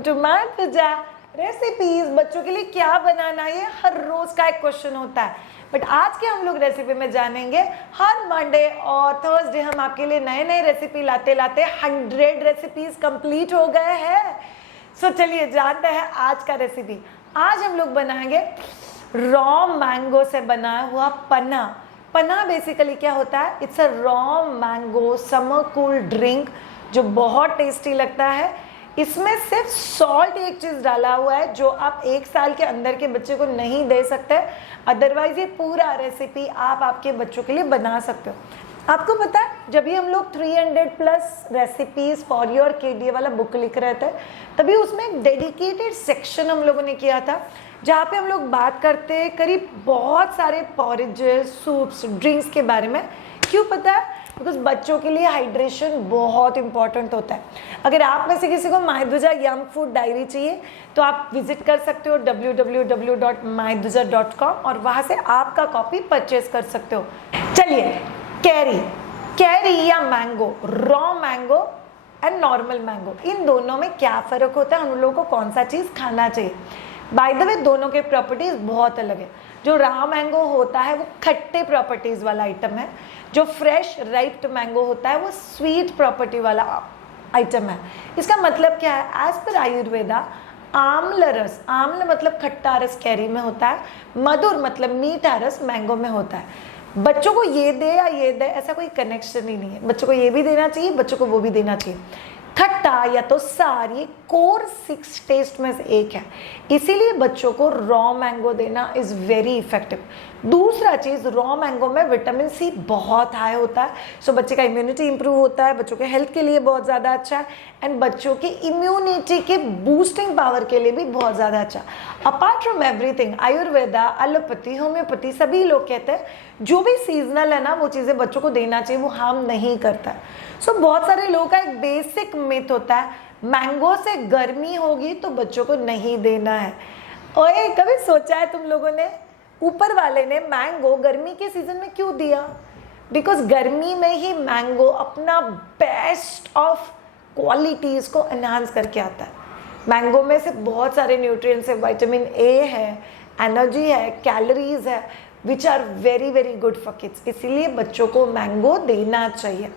Welcome to my Pooja recipes. बच्चों के लिए क्या बनाना, ये हर रोज का एक क्वेश्चन होता है, बट आज के हम लोग रेसिपी में जानेंगे। हर मंडे और थर्सडे हम आपके लिए नए नए रेसिपी लाते लाते 100 रेसिपीज कंप्लीट हो गए हैं। सो चलिए जानते हैं आज का रेसिपी। आज हम लोग बनाएंगे रॉ मैंगो से बनाया हुआ पन्ना। पन्ना बेसिकली क्या होता है, it's a raw mango summer cool drink जो बहुत टेस्टी लगता है। इसमें सिर्फ सॉल्ट एक चीज डाला हुआ है जो आप 1 साल के अंदर के बच्चे को नहीं दे सकते, अदरवाइज ये पूरा रेसिपी आप आपके बच्चों के लिए बना सकते हो। आपको पता है जब भी हम लोग 300+ रेसिपीज फॉर योर किड ये वाला बुक लिख रहे थे, तभी उसमें एक डेडिकेटेड सेक्शन हम लोगों ने किया था जहाँ पे हम लोग बात करते हैं करीब बहुत सारे पॉरेजेस, सूप्स, ड्रिंक्स के बारे में। क्यों पता है? बिकॉज बच्चों के लिए हाइड्रेशन बहुत इंपॉर्टेंट होता है। अगर आप में से किसी को मायदुजा यंग फूड डायरी चाहिए तो आप विजिट कर सकते हो www.myduja.com और वहाँ से आपका कॉपी परचेज कर सकते हो। चलिए, कैरी या mango, raw mango and normal mango, इन दोनों में क्या फ़र्क होता है, हम लोगों को कौन सा चीज़ खाना चाहिए। बाय द वे दोनों के प्रॉपर्टीज बहुत अलग है। जो रॉ मैंगो होता है वो खट्टे प्रॉपर्टीज वाला आइटम है, जो फ्रेश राइप्ड मैंगो होता है वो स्वीट प्रॉपर्टी वाला आइटम है। इसका मतलब क्या है? एज पर आयुर्वेदा आम्ल रस, आम्ल मतलब खट्टा रस कैरी में होता है, मधुर मतलब मीठा रस मैंगो में होता है। बच्चों को ये दे या ये दे ऐसा कोई कनेक्शन ही नहीं है। बच्चों को ये भी देना चाहिए, बच्चों को वो भी देना चाहिए। खट्टा या तो सार ये कोर 6 टेस्ट में से एक है, इसीलिए बच्चों को रॉ मैंगो देना इज वेरी इफेक्टिव। दूसरा चीज, रॉ मैंगो में विटामिन सी बहुत हाई होता है, सो बच्चे का इम्यूनिटी इंप्रूव होता है, बच्चों के हेल्थ के लिए बहुत ज़्यादा अच्छा है, एंड बच्चों की इम्यूनिटी के बूस्टिंग पावर के लिए भी बहुत ज़्यादा अच्छा। Apart from everything, Ayurveda, allopathy, homeopathy सभी लोग कहते हैं जो भी सीजनल है ना वो चीज़ें बच्चों को देना चाहिए, वो हार्म नहीं करता है। सो बहुत सारे लोगों का एक बेसिक मिथ होता है मैंगो से गर्मी होगी तो बच्चों को नहीं देना है। ओए, कभी सोचा है तुम लोगों ने ऊपर वाले ने मैंगो गर्मी के सीजन में क्यों दिया? बिकॉज गर्मी में ही मैंगो अपना बेस्ट ऑफ क्वालिटीज को एनहांस करके आता है। मैंगो में से बहुत सारे न्यूट्रिएंट्स है, विटामिन ए है, एनर्जी है, कैलोरीज है, which are very very good for kids, इसीलिए बच्चों को मैंगो देना चाहिए।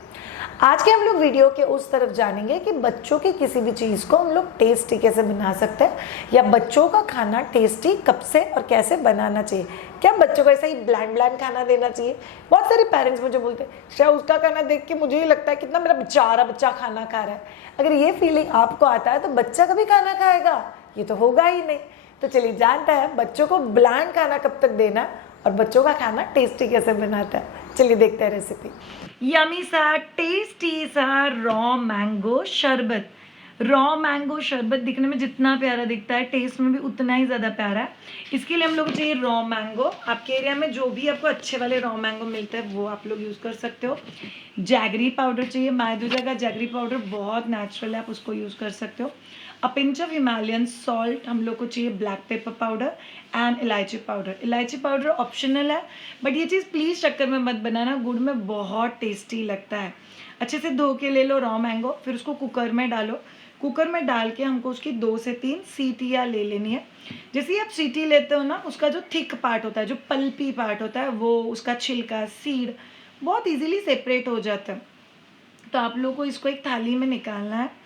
आज के हम लोग वीडियो के उस तरफ जानेंगे कि बच्चों की किसी भी चीज़ को हम लोग टेस्टी कैसे बना सकते हैं, या बच्चों का खाना टेस्टी कब से और कैसे बनाना चाहिए। क्या बच्चों को ऐसा ही ब्लैंड खाना देना चाहिए? बहुत सारे पेरेंट्स मुझे बोलते हैं शायद उसका खाना देख के मुझे ही लगता है कितना मेरा बेचारा बच्चा खाना खा रहा है। अगर ये फीलिंग आपको आता है तो बच्चा कभी खाना खाएगा? ये तो होगा ही नहीं। तो चलिए जानते हैं बच्चों को ब्लैंड खाना कब तक देना और बच्चों का खाना टेस्टी कैसे बनाता है। चलिए देखते हैं रेसिपी। यमी सा टेस्टी सा रॉ मैंगो शरबत। रॉ मैंगो शरबत दिखने में जितना प्यारा दिखता है, टेस्ट में भी उतना ही ज़्यादा प्यारा है। इसके लिए हम लोग को चाहिए रॉ मैंगो। आपके एरिया में जो भी आपको अच्छे वाले रॉ मैंगो मिलते हैं वो आप लोग यूज़ कर सकते हो। जैगरी पाउडर चाहिए, मायदुजा का जैगरी पाउडर बहुत नेचुरल है, आप उसको यूज़ कर सकते हो। A pinch of Himalayan salt हम लोग को चाहिए, ब्लैक पेपर पाउडर एंड इलायची पाउडर। इलायची पाउडर ऑप्शनल है, बट ये चीज़ प्लीज़ शक्कर में मत बनाना, गुड़ में बहुत टेस्टी लगता है। अच्छे से धो के ले लो रॉ मैंगो, फिर उसको कुकर में डालो। कुकर में डाल के हमको उसकी 2 से 3 सीटियाँ ले लेनी है। जैसे ही आप सीटी लेते हो ना, उसका जो थिक पार्ट होता है, जो पल्पी पार्ट होता है, वो उसका छिलका, सीड बहुत ईजिली सेपरेट हो जाता है। तो आप लोग को इसको एक थाली में निकालना है।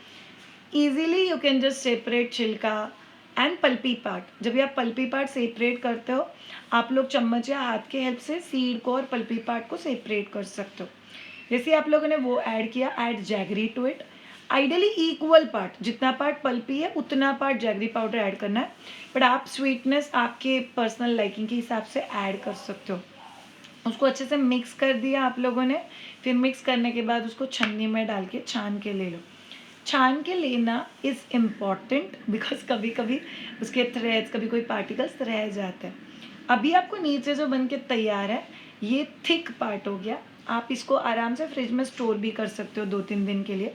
Easily you can just separate छिलका एंड पल्पी पार्ट। जब भी आप पल्पी पार्ट सेपरेट करते हो, आप लोग चम्मच या हाथ के हेल्प से सीड को और पल्पी पार्ट को सेपरेट कर सकते हो। जैसे आप लोगों ने वो ऐड किया, add jaggery to it. Ideally equal part, जितना पार्ट पल्पी है उतना पार्ट जैगरी पाउडर ऐड करना है, बट आप स्वीटनेस आपके पर्सनल लाइकिंग के हिसाब से ऐड कर सकते हो। उसको अच्छे से मिक्स कर दिया आप लोगों ने। फिर मिक्स करने के बाद उसको छन्नी में डाल के छान के ले लो। छान के लेना इज़ इम्पॉर्टेंट बिकॉज कभी कभी उसके थ्रेड्स, कभी कोई पार्टिकल्स रह जाते हैं। अभी आपको नीचे जो बन के तैयार है ये थिक पार्ट हो गया। आप इसको आराम से फ्रिज में स्टोर भी कर सकते हो 2-3 दिन के लिए।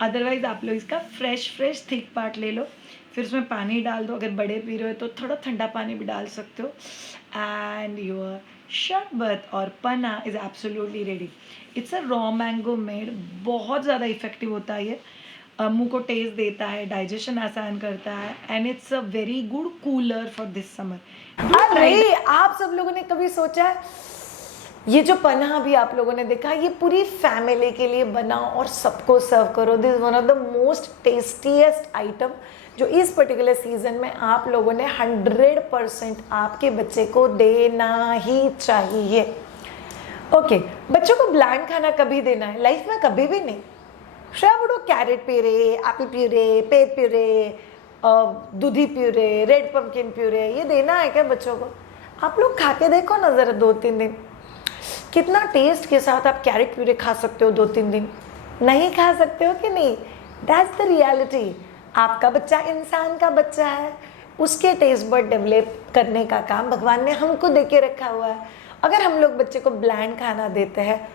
अदरवाइज आप लोग इसका फ्रेश थिक पार्ट ले लो, फिर उसमें पानी डाल दो। अगर बड़े पी रहे हो तो थोड़ा ठंडा पानी भी डाल सकते हो, एंड योर शरबत और पन्ना is absolutely ready. It's a raw mango made, बहुत ज़्यादा इफेक्टिव होता है ये। मुंह को टेस्ट देता है, डाइजेशन आसान करता है, and it's a very good cooler for this summer. अरे आप सब लोगों ने कभी सोचा है ये जो पन्हा भी आप लोगों ने देखा, ये पूरी फैमिली के लिए बनाओ और सबको सर्व करो। This one of the most tastiest item जो इस पर्टिकुलर सीजन में आप लोगों ने 100% आपके बच्चे को देना ही चाहिए। ओके, बच्चों को ब्लैंड खाना कभी देना है? लाइफ में कभी भी नहीं। श्रेया बुडो carrot puree, apple puree, pear puree, दूधी प्यूरे, रेड पम्पकिन प्यूरे, ये देना है क्या बच्चों को? आप लोग खा के देखो ना ज़रा 2-3 दिन, कितना टेस्ट के साथ आप कैरेट प्यूरे खा सकते हो 2-3 दिन। नहीं खा सकते हो कि नहीं? That's the reality. आपका बच्चा इंसान का बच्चा है, उसके टेस्ट बड डेवलप करने का काम भगवान ने हमको दे के रखा हुआ है। अगर हम लोग बच्चे को ब्लैंड खाना देते हैं,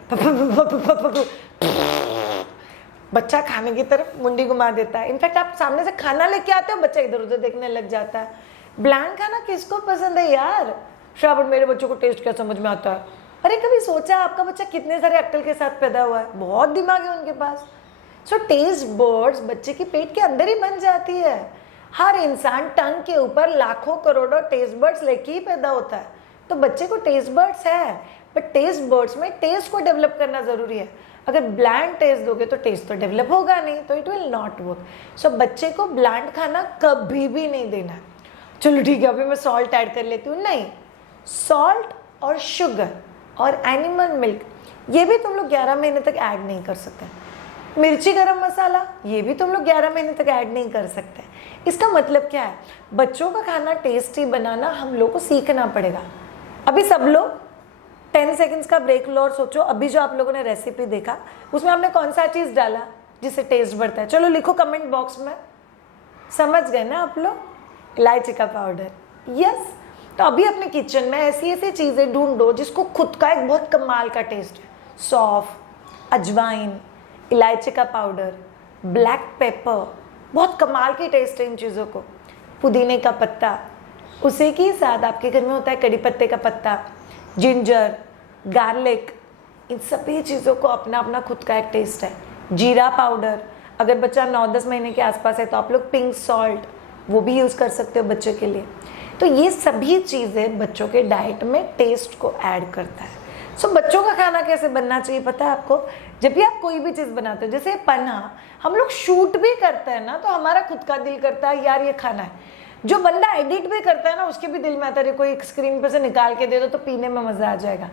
बच्चा खाने की तरफ मुंडी घुमा देता है। इनफैक्ट आप सामने से खाना लेके आते हो, बच्चा इधर उधर देखने लग जाता है। ब्लैंड खाना किसको पसंद है यार? श्रावण, मेरे बच्चों को टेस्ट क्या समझ में आता है? अरे कभी सोचा आपका बच्चा कितने सारे अक्ल के साथ पैदा हुआ है? बहुत दिमाग है उनके पास। सो टेस्ट बर्ड्स बच्चे की पेट के अंदर ही बन जाती है। हर इंसान टंग के ऊपर लाखों करोड़ों टेस्ट बर्ड्स लेके ही पैदा होता है। तो बच्चे को टेस्ट बर्ड्स है, बट टेस्ट बर्ड्स में टेस्ट को डेवलप करना जरूरी है। अगर ब्लैंड टेस्ट दोगे तो टेस्ट तो डेवलप होगा नहीं, तो इट विल नॉट वर्क। सो बच्चे को ब्लैंड खाना कभी भी नहीं देना है। चलो ठीक है, अभी मैं सॉल्ट ऐड कर लेती हूँ। नहीं, सॉल्ट और शुगर और एनिमल मिल्क ये भी तुम लोग 11 महीने तक ऐड नहीं कर सकते। मिर्ची गरम मसाला ये भी तुम लोग 11 महीने तक ऐड नहीं कर सकते। इसका मतलब क्या है? बच्चों का खाना टेस्टी बनाना हम लोग को सीखना पड़ेगा। अभी सब लोग 10 सेकेंड्स का ब्रेक लो और सोचो, अभी जो आप लोगों ने रेसिपी देखा उसमें आपने कौन सा चीज़ डाला जिससे टेस्ट बढ़ता है? चलो लिखो कमेंट बॉक्स में। समझ गए ना आप लोग? इलायची का पाउडर, यस। तो अभी अपने किचन में ऐसी ऐसी चीज़ें ढूंढो जिसको खुद का एक बहुत कमाल का टेस्ट है। सौंफ, अजवाइन, इलायची का पाउडर, ब्लैक पेपर, बहुत कमाल की टेस्ट है इन चीज़ों को। पुदीने का पत्ता, उसी के साथ आपके घर में होता है कड़ी पत्ते का पत्ता, जिंजर, गार्लिक, इन सभी चीज़ों को अपना अपना खुद का एक टेस्ट है। जीरा पाउडर, अगर बच्चा 9-10 महीने के आसपास है तो आप लोग पिंक सॉल्ट वो भी यूज़ कर सकते हो बच्चों के लिए। तो ये सभी चीज़ें बच्चों के डाइट में टेस्ट को ऐड करता है। सो बच्चों का खाना कैसे बनना चाहिए पता है आपको? जब भी आप कोई भी चीज़ बनाते हो, जैसे पन्ना हम लोग शूट भी करते हैं ना, तो हमारा खुद का दिल करता है यार ये खाना है। जो बंदा एडिट भी करता है ना, उसके भी दिल में आता है कोई स्क्रीन पर से निकाल के दे दो तो पीने में मज़ा आ जाएगा।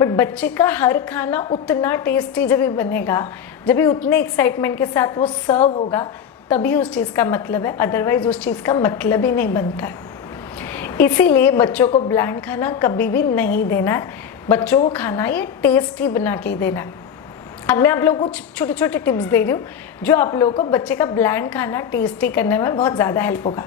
बट बच्चे का हर खाना उतना टेस्टी जब भी बनेगा, जब भी उतने एक्साइटमेंट के साथ वो सर्व होगा, तभी उस चीज़ का मतलब है, अदरवाइज उस चीज़ का मतलब ही नहीं बनता है। इसीलिए बच्चों को ब्लैंड खाना कभी भी नहीं देना है। बच्चों को खाना ये टेस्टी बना के ही देना है। अब मैं आप लोगों को छोटे छोटे टिप्स दे रही हूँ जो आप लोगों को बच्चे का ब्लैंड खाना टेस्टी करने में बहुत ज़्यादा हेल्प होगा।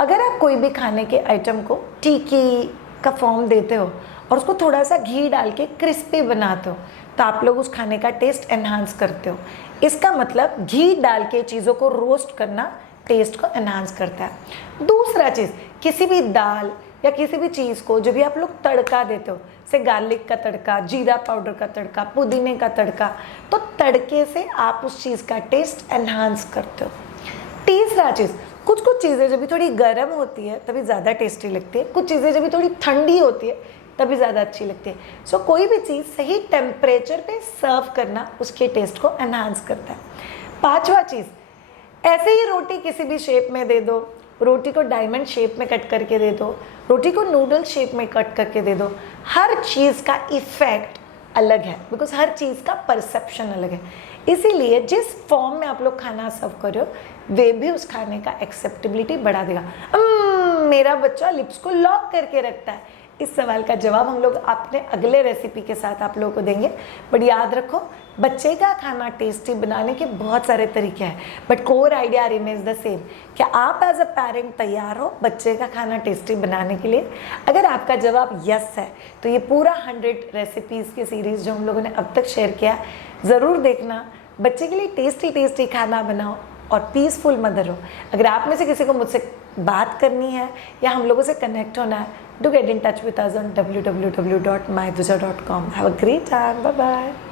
अगर आप कोई भी खाने के आइटम को टिक्की का फॉर्म देते हो और उसको थोड़ा सा घी डाल के क्रिस्पी बनाते हो, तो आप लोग उस खाने का टेस्ट एनहांस करते हो। इसका मतलब घी डाल के चीज़ों को रोस्ट करना टेस्ट को एनहांस करता है। दूसरा चीज़, किसी भी दाल या किसी भी चीज़ को जब भी आप लोग तड़का देते हो, जैसे गार्लिक का तड़का, जीरा पाउडर का तड़का, पुदीने का तड़का, तो तड़के से आप उस चीज़ का टेस्ट एनहांस करते हो। तीसरा चीज़, कुछ कुछ चीज़ें जब भी थोड़ी गर्म होती है तभी ज़्यादा टेस्टी लगती है, कुछ चीज़ें जब भी थोड़ी ठंडी होती है तभी ज़्यादा अच्छी लगती है। सो कोई भी चीज़ सही टेम्परेचर पे सर्व करना उसके टेस्ट को एनहांस करता है। पांचवा चीज़, ऐसे ही रोटी किसी भी शेप में दे दो, रोटी को डायमंड शेप में कट करके दे दो, रोटी को नूडल शेप में कट करके दे दो, हर चीज़ का इफेक्ट अलग है, बिकॉज हर चीज़ का परसेप्शन अलग है। इसीलिए जिस फॉर्म में आप लोग खाना सर्व कर रहे हो वे भी उस खाने का एक्सेप्टेबिलिटी बढ़ा देगा। मेरा बच्चा लिप्स को लॉक करके रखता है, इस सवाल का जवाब हम लोग अपने अगले रेसिपी के साथ आप लोगों को देंगे। बट याद रखो, बच्चे का खाना टेस्टी बनाने के बहुत सारे तरीके हैं, but core idea remains the same. क्या आप एज अ पेरेंट तैयार हो बच्चे का खाना टेस्टी बनाने के लिए? अगर आपका जवाब यस है तो ये पूरा 100 रेसिपीज़ की सीरीज़ जो हम लोगों ने अब तक शेयर किया ज़रूर देखना। बच्चे के लिए टेस्टी टेस्टी खाना बनाओ और पीसफुल मदर हो। अगर आप में से किसी को मुझसे बात करनी है या हम लोगों से कनेक्ट होना है, do get in touch with us on www.myduja.com. Have a great time. Bye bye.